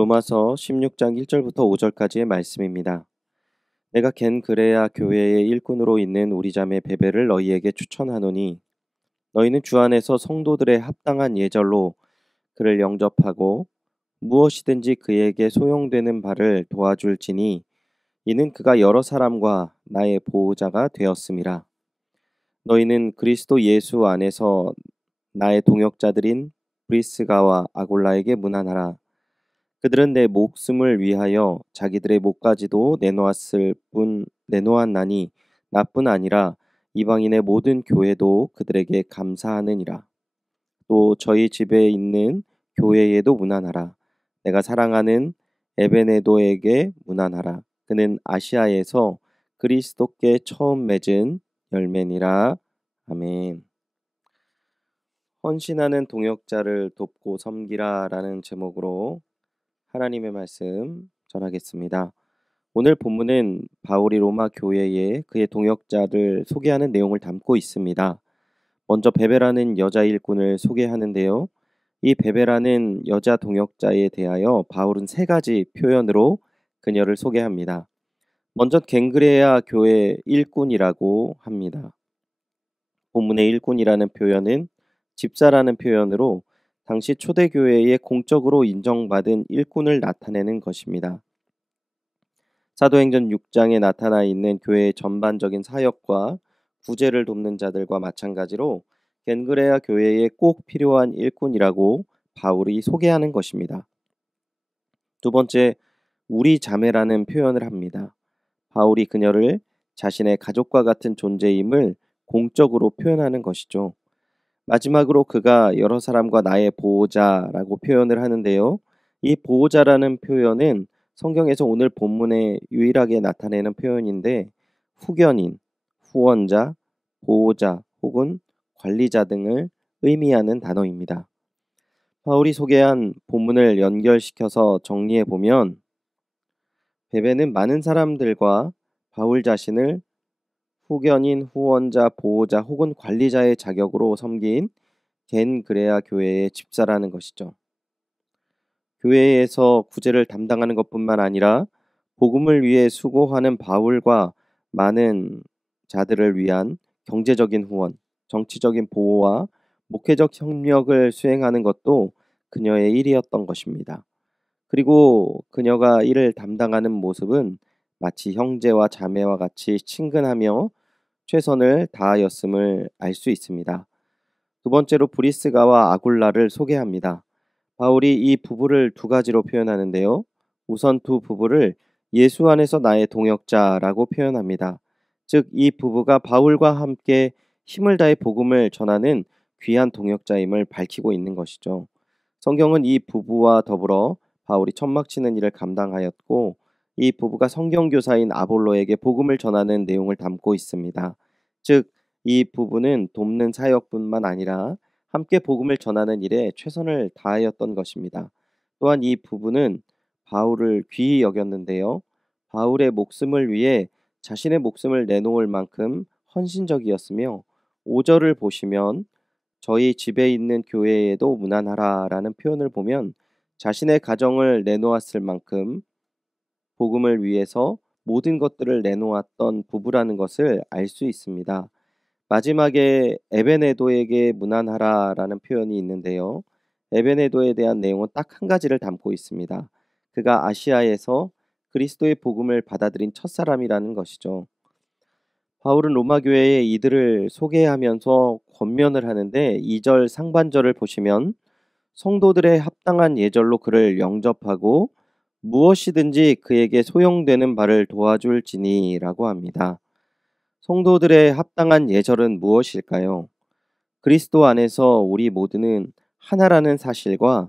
로마서 16장 1절부터 5절까지의 말씀입니다. 내가 겐그레아 교회의 일꾼으로 있는 우리 자매 베베를 너희에게 추천하노니 너희는 주 안에서 성도들의 합당한 예절로 그를 영접하고 무엇이든지 그에게 소용되는 바를 도와줄지니 이는 그가 여러 사람과 나의 보호자가 되었음이라. 너희는 그리스도 예수 안에서 나의 동역자들인 브리스가와 아골라에게 문안하라. 그들은 내 목숨을 위하여 자기들의 목까지도 내놓았나니 나뿐 아니라 이방인의 모든 교회도 그들에게 감사하느니라. 또 저희 집에 있는 교회에도 문안하라. 내가 사랑하는 에베네도에게 문안하라. 그는 아시아에서 그리스도께 처음 맺은 열매니라. 아멘. 헌신하는 동역자를 돕고 섬기라라는 제목으로 하나님의 말씀 전하겠습니다. 오늘 본문은 바울이 로마 교회에 그의 동역자를 소개하는 내용을 담고 있습니다. 먼저 베베라는 여자 일꾼을 소개하는데요. 이 베베라는 여자 동역자에 대하여 바울은 세 가지 표현으로 그녀를 소개합니다. 먼저 갱그레아 교회 일꾼이라고 합니다. 본문의 일꾼이라는 표현은 집사라는 표현으로 당시 초대교회에 공적으로 인정받은 일꾼을 나타내는 것입니다. 사도행전 6장에 나타나 있는 교회의 전반적인 사역과 구제를 돕는 자들과 마찬가지로 겐그레아 교회에 꼭 필요한 일꾼이라고 바울이 소개하는 것입니다. 두 번째, 우리 자매라는 표현을 합니다. 바울이 그녀를 자신의 가족과 같은 존재임을 공적으로 표현하는 것이죠. 마지막으로 그가 여러 사람과 나의 보호자라고 표현을 하는데요. 이 보호자라는 표현은 성경에서 오늘 본문에 유일하게 나타내는 표현인데 후견인, 후원자, 보호자 혹은 관리자 등을 의미하는 단어입니다. 바울이 소개한 본문을 연결시켜서 정리해 보면 베베는 많은 사람들과 바울 자신을 후견인, 후원자, 보호자 혹은 관리자의 자격으로 섬긴 겐그레아 교회의 집사라는 것이죠. 교회에서 구제를 담당하는 것뿐만 아니라 복음을 위해 수고하는 바울과 많은 자들을 위한 경제적인 후원, 정치적인 보호와 목회적 협력을 수행하는 것도 그녀의 일이었던 것입니다. 그리고 그녀가 이를 담당하는 모습은 마치 형제와 자매와 같이 친근하며 최선을 다하였음을 알 수 있습니다. 두 번째로 브리스가와 아굴라를 소개합니다. 바울이 이 부부를 두 가지로 표현하는데요. 우선 두 부부를 예수 안에서 나의 동역자라고 표현합니다. 즉, 이 부부가 바울과 함께 힘을 다해 복음을 전하는 귀한 동역자임을 밝히고 있는 것이죠. 성경은 이 부부와 더불어 바울이 천막 치는 일을 감당하였고 이 부부가 성경교사인 아볼로에게 복음을 전하는 내용을 담고 있습니다. 즉, 이 부부는 돕는 사역뿐만 아니라 함께 복음을 전하는 일에 최선을 다하였던 것입니다. 또한 이 부부는 바울을 귀히 여겼는데요. 바울의 목숨을 위해 자신의 목숨을 내놓을 만큼 헌신적이었으며 5절을 보시면 저희 집에 있는 교회에도 문안하라 라는 표현을 보면 자신의 가정을 내놓았을 만큼 복음을 위해서 모든 것들을 내놓았던 부부라는 것을 알 수 있습니다. 마지막에 에베네도에게 문안하라 라는 표현이 있는데요. 에베네도에 대한 내용은 딱 한 가지를 담고 있습니다. 그가 아시아에서 그리스도의 복음을 받아들인 첫사람이라는 것이죠. 바울은 로마 교회에 이들을 소개하면서 권면을 하는데 2절 상반절을 보시면 성도들의 합당한 예절로 그를 영접하고 무엇이든지 그에게 소용되는 바를 도와줄지니라고 합니다. 성도들의 합당한 예절은 무엇일까요? 그리스도 안에서 우리 모두는 하나라는 사실과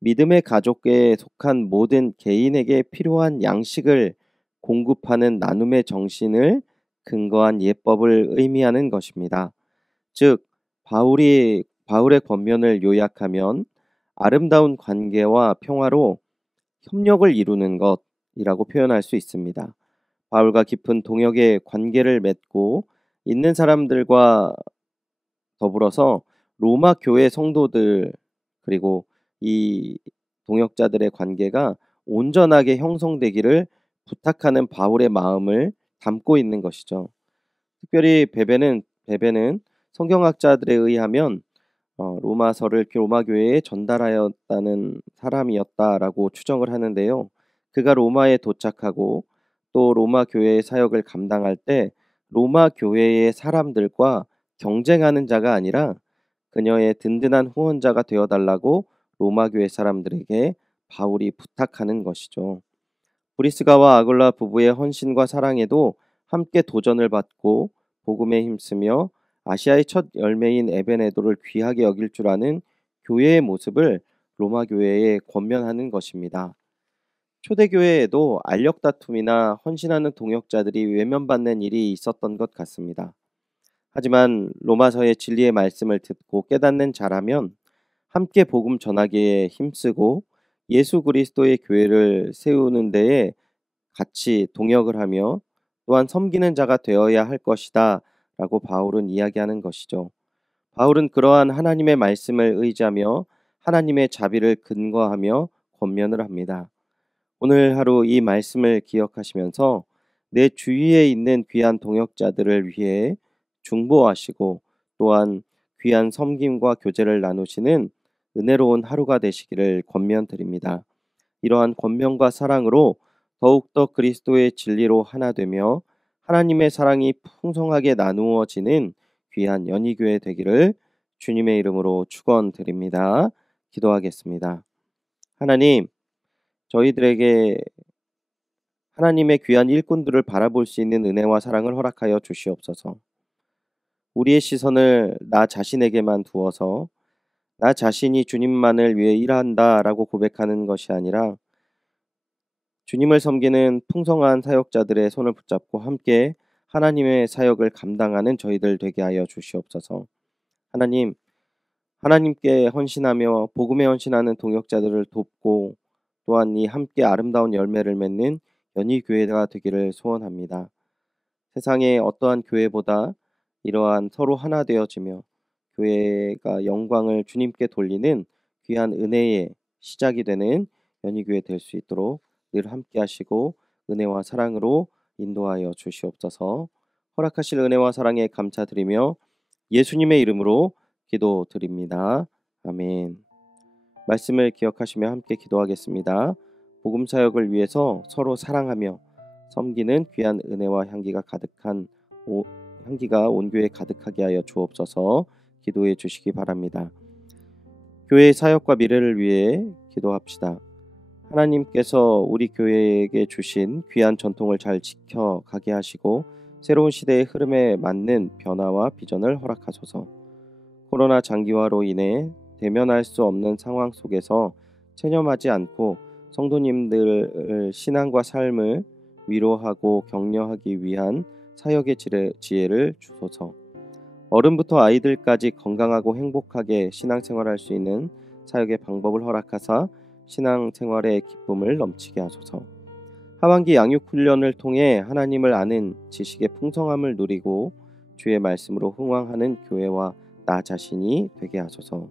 믿음의 가족에 속한 모든 개인에게 필요한 양식을 공급하는 나눔의 정신을 근거한 예법을 의미하는 것입니다. 즉, 바울의 권면을 요약하면 아름다운 관계와 평화로 협력을 이루는 것이라고 표현할 수 있습니다. 바울과 깊은 동역의 관계를 맺고 있는 사람들과 더불어서 로마 교회 성도들 그리고 이 동역자들의 관계가 온전하게 형성되기를 부탁하는 바울의 마음을 담고 있는 것이죠. 특별히 베베는 성경학자들에 의하면 로마서를 로마 교회에 전달하였다는 사람이었다라고 추정을 하는데요. 그가 로마에 도착하고 또 로마 교회의 사역을 감당할 때 로마 교회의 사람들과 경쟁하는 자가 아니라 그녀의 든든한 후원자가 되어달라고 로마 교회 사람들에게 바울이 부탁하는 것이죠. 브리스가와 아굴라 부부의 헌신과 사랑에도 함께 도전을 받고 복음에 힘쓰며 아시아의 첫 열매인 에베네도를 귀하게 여길 줄 아는 교회의 모습을 로마 교회에 권면하는 것입니다. 초대교회에도 알력 다툼이나 헌신하는 동역자들이 외면받는 일이 있었던 것 같습니다. 하지만 로마서의 진리의 말씀을 듣고 깨닫는 자라면 함께 복음 전하기에 힘쓰고 예수 그리스도의 교회를 세우는 데에 같이 동역을 하며 또한 섬기는 자가 되어야 할 것이다 라고 바울은 이야기하는 것이죠. 바울은 그러한 하나님의 말씀을 의지하며 하나님의 자비를 근거하며 권면을 합니다. 오늘 하루 이 말씀을 기억하시면서 내 주위에 있는 귀한 동역자들을 위해 중보하시고 또한 귀한 섬김과 교제를 나누시는 은혜로운 하루가 되시기를 권면드립니다. 이러한 권면과 사랑으로 더욱더 그리스도의 진리로 하나 되며 하나님의 사랑이 풍성하게 나누어지는 귀한 연희교회 되기를 주님의 이름으로 축원드립니다. 기도하겠습니다. 하나님, 저희들에게 하나님의 귀한 일꾼들을 바라볼 수 있는 은혜와 사랑을 허락하여 주시옵소서. 우리의 시선을 나 자신에게만 두어서 나 자신이 주님만을 위해 일한다라고 고백하는 것이 아니라 주님을 섬기는 풍성한 사역자들의 손을 붙잡고 함께 하나님의 사역을 감당하는 저희들 되게 하여 주시옵소서. 하나님, 하나님께 헌신하며 복음에 헌신하는 동역자들을 돕고 또한 이 함께 아름다운 열매를 맺는 연희교회가 되기를 소원합니다. 세상의 어떠한 교회보다 이러한 서로 하나 되어지며 교회가 영광을 주님께 돌리는 귀한 은혜의 시작이 되는 연희교회 될 수 있도록 늘 함께 하시고 은혜와 사랑으로 인도하여 주시옵소서. 허락하실 은혜와 사랑에 감사드리며 예수님의 이름으로 기도드립니다. 아멘. 말씀을 기억하시며 함께 기도하겠습니다. 복음 사역을 위해서 서로 사랑하며 섬기는 귀한 은혜와 향기가 온 교회에 가득하게 하여 주옵소서. 기도해 주시기 바랍니다. 교회의 사역과 미래를 위해 기도합시다. 하나님께서 우리 교회에게 주신 귀한 전통을 잘 지켜가게 하시고 새로운 시대의 흐름에 맞는 변화와 비전을 허락하소서. 코로나 장기화로 인해 대면할 수 없는 상황 속에서 체념하지 않고 성도님들의 신앙과 삶을 위로하고 격려하기 위한 사역의 지혜를 주소서. 어른부터 아이들까지 건강하고 행복하게 신앙생활할 수 있는 사역의 방법을 허락하사 신앙생활의 기쁨을 넘치게 하소서. 하반기 양육훈련을 통해 하나님을 아는 지식의 풍성함을 누리고 주의 말씀으로 흥왕하는 교회와 나 자신이 되게 하소서.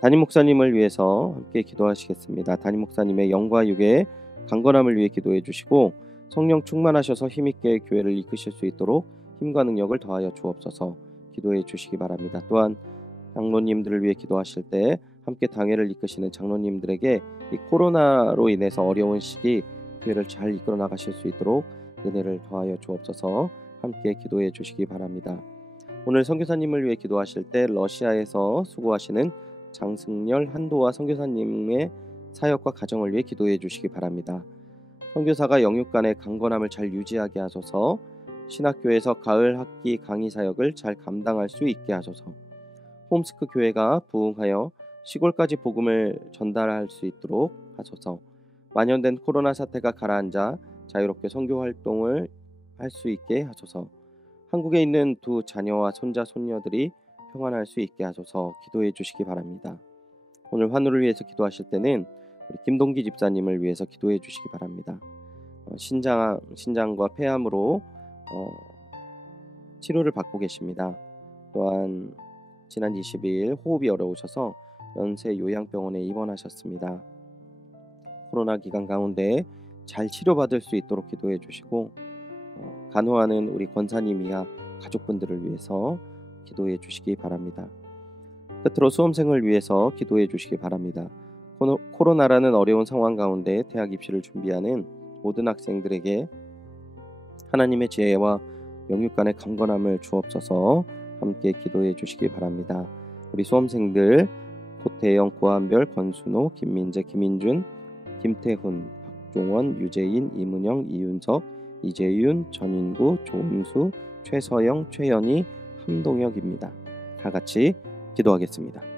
담임 목사님을 위해서 함께 기도하시겠습니다. 담임 목사님의 영과 육의 강건함을 위해 기도해 주시고 성령 충만하셔서 힘있게 교회를 이끄실 수 있도록 힘과 능력을 더하여 주옵소서. 기도해 주시기 바랍니다. 또한 장로님들을 위해 기도하실 때 함께 당회를 이끄시는 장로님들에게 이 코로나로 인해서 어려운 시기 교회를 잘 이끌어 나가실 수 있도록 은혜를 더하여 주옵소서. 함께 기도해 주시기 바랍니다. 오늘 선교사님을 위해 기도하실 때 러시아에서 수고하시는 장승열 한도화 선교사님의 사역과 가정을 위해 기도해 주시기 바랍니다. 선교사가 영육간의 강건함을 잘 유지하게 하소서. 신학교에서 가을 학기 강의 사역을 잘 감당할 수 있게 하소서. 홈스크 교회가 부흥하여 시골까지 복음을 전달할 수 있도록 하소서. 만연된 코로나 사태가 가라앉아 자유롭게 선교 활동을 할 수 있게 하소서. 한국에 있는 두 자녀와 손자 손녀들이 평안할 수 있게 하소서. 기도해 주시기 바랍니다. 오늘 환우를 위해서 기도하실 때는 우리 김동기 집사님을 위해서 기도해 주시기 바랍니다. 신장과 폐암으로 치료를 받고 계십니다. 또한 지난 22일 호흡이 어려우셔서 연세 요양병원에 입원하셨습니다. 코로나 기간 가운데 잘 치료받을 수 있도록 기도해 주시고 간호하는 우리 권사님이야 가족분들을 위해서 기도해 주시기 바랍니다. 끝으로 수험생을 위해서 기도해 주시기 바랍니다. 코로나라는 어려운 상황 가운데 대학 입시를 준비하는 모든 학생들에게 하나님의 지혜와 영육간의 강건함을 주옵소서. 함께 기도해 주시기 바랍니다. 우리 수험생들 고태영, 고한별, 권순호, 김민재, 김인준, 김태훈, 박종원, 유재인, 이문영, 이윤석, 이재윤, 전인구, 조은수, 최서영, 최연희, 함동혁입니다. 다 같이 기도하겠습니다.